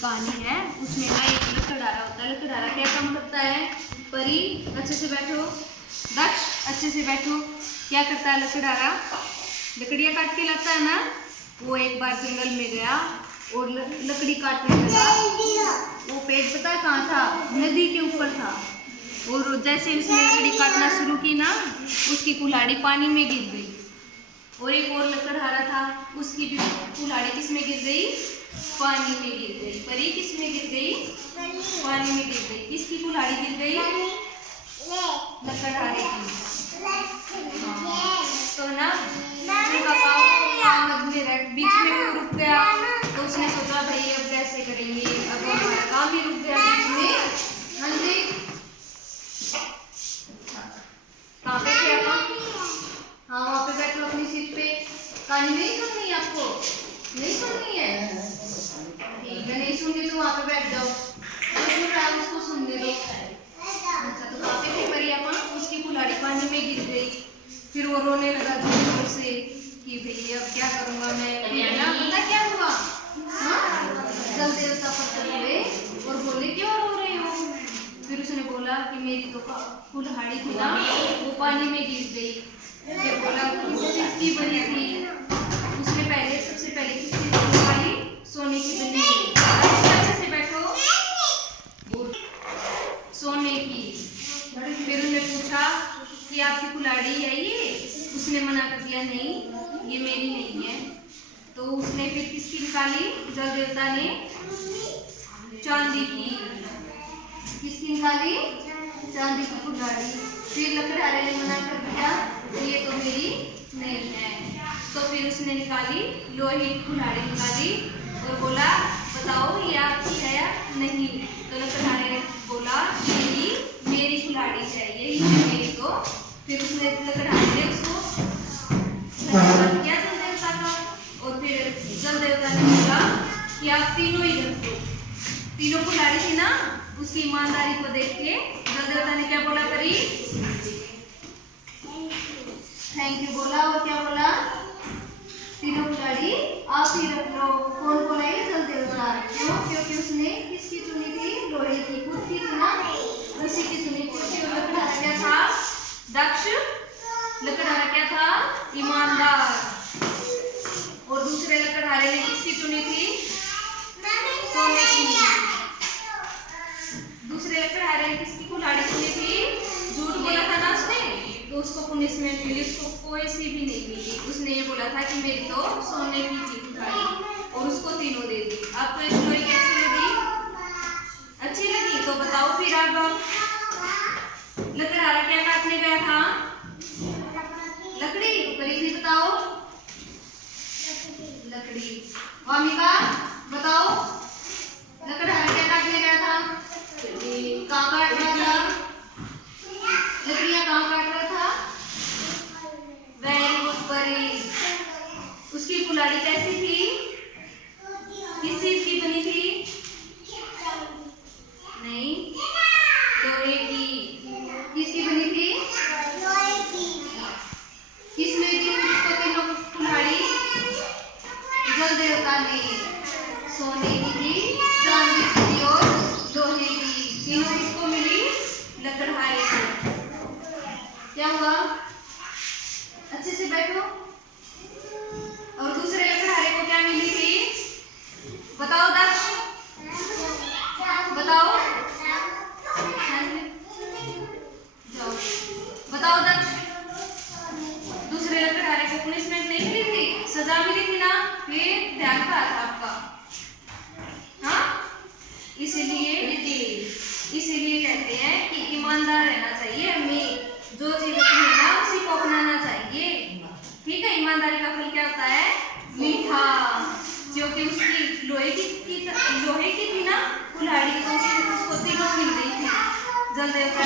कहानी है, उसमें ना एक लकड़हारा होता है। लकड़हारा क्या काम करता है? परी अच्छे से बैठो, दक्ष अच्छे से बैठो। क्या करता है लकड़हारा? लकड़ियाँ काट के लाता है ना। वो एक बार जंगल में गया और लकड़ी काटने लगा। वो पेड़ पता है कहाँ था? नदी के ऊपर था। और जैसे उसने लकड़ी काटना शुरू की ना, उसकी कुल्हाड़ी पानी में गिर गई। और एक और लकड़हारा था, उसकी भी कुल्हाड़ी किस में गिर गई? पानी में गिर गई। परी किस में गिर गई? पानी में गिर गई। किसकी कुल्हाड़ी गिर गई? लकड़हारे की। तो ना बीच में वो रुक गया, तो उसने सोचा भाई अब कैसे करेंगे, अब हमारा काम भी रुक गया बीच में। हाँ जी, कहाँ पे थे आप? हाँ वहाँ पे बैठो अपनी सीट पे। कहानी नहीं सुननी है आपको? नहीं सुननी है? ठीक है, नहीं सुननी तो वहाँ पे बैठ जाओ, जो सुन रहा है उसको सुनने दो। अच्छा, तो कहाँ पे थे परी आप? उसकी कुल्हाड़ी पानी में गिर गई। फिर वो रोने लगा जोर से कि भाई अब क्या करूँगा मैं। फिर ना पता क्या हुआ? हाँ, जल देवता प्रकट हुए और बोले क्यों रो रहे हो? फिर उसने बोला कि मेरी तो कुल्हाड़ी थी ना, वो पानी में गिर गई। फिर बोला किस चीज की बनी थी? उसने पहले सबसे पहले किस चीज की निकाली? सोने की बनी थी। अच्छे से बैठो, सोने की। फिर उसने पूछा कि आपकी कुल्हाड़ी है ये? उसने मना कर दिया नहीं, ये मेरी नहीं है। तो उसने फिर किसकी निकाली? जल देवता ने चांदी की। किसकी निकाली? चांदी की कुल्हाड़ी। फिर लकड़हारे ने मना कर दिया, ये तो मेरी नहीं है। तो फिर उसने निकाली लोहे की कुल्हाड़ी निकाली और बोला बताओ ये आपकी है या नहीं? तो लकड़हारे ने बोला मेरी मेरी कुल्हाड़ी चाहिए, ये है मेरी। तो फिर उसने लकड़हारे ने उसको धन्यवाद किया जल देवता का। और फिर जल देवता ने बोला कि आप तीनों ही रख दो। तीनों कुल्हाड़ी थी ना, उसकी ईमानदारी को देख के जल देवता ने क्या बोला? परी थैंक यू बोला। और क्या बोला? तीनों कुल्हाड़ी आप ही रख लो। कौन बोला? ये जल देवता। क्यों? क्योंकि उसने किसकी चुनी थी? लोहे की। खुद की थी ना, उसी की चुनी थी। लकड़हारा क्या था? दक्ष। लकड़हारा क्या था? ईमानदार। और दूसरे लकड़हारे ने किसकी चुनी थी? सोने की। दूसरे लकड़हारे ने किसकी कुल्हाड़ी चुनी थी? झूठ बोला था ना उसने, तो उसको पनिशमेंट मिली। उसको कोई सी भी नहीं मिली। उसने ये बोला था कि मेरी तो सोने की थी कुल्हाड़ी, और उसको तीनों दे दी। आपको ये स्टोरी कैसी लगी? अच्छी लगी? तो बताओ फिर अब लकड़हारा क्या काटने गया था? लकड़ी। परी बताओ। लकड़ी। वामिका बताओ, लकड़हारा क्या काटने गया था? कहाँ काट रहा था? लकड़ियाँ कहाँ काट रहा था? वेरी गुड परी। उसकी कुल्हाड़ी कैसी थी? किस चीज की बनी थी? नहीं, लोहे की। किसकी बनी थी? किसने दी उसको तीनों कुल्हाड़ी? जल देवता ने। सोने की थी, चांदी की थी और लोहे की। तीनों किसको मिली? लकड़हारे को। क्या हुआ? अच्छे से बैठो। और दूसरे लकड़हारे को क्या मिली थी? बताओ दक्ष, बताओ। जाओ बताओ दक्ष। दूसरे लकड़हारे को पनिशमेंट नहीं मिली थी? सजा मिली थी ना? फिर ध्यान रखा था आपका। हाँ, इसीलिए कहते हैं कि ईमानदार रहना चाहिए हमें। जो चीज अपनी है ना, उसी को अपनाना चाहिए। ठीक है? ईमानदारी का फल क्या होता है? मीठा। क्योंकि उसकी लोहे की थी ना कुल्हाड़ी, तो उसको तीनों मिल गई थी। जल देवता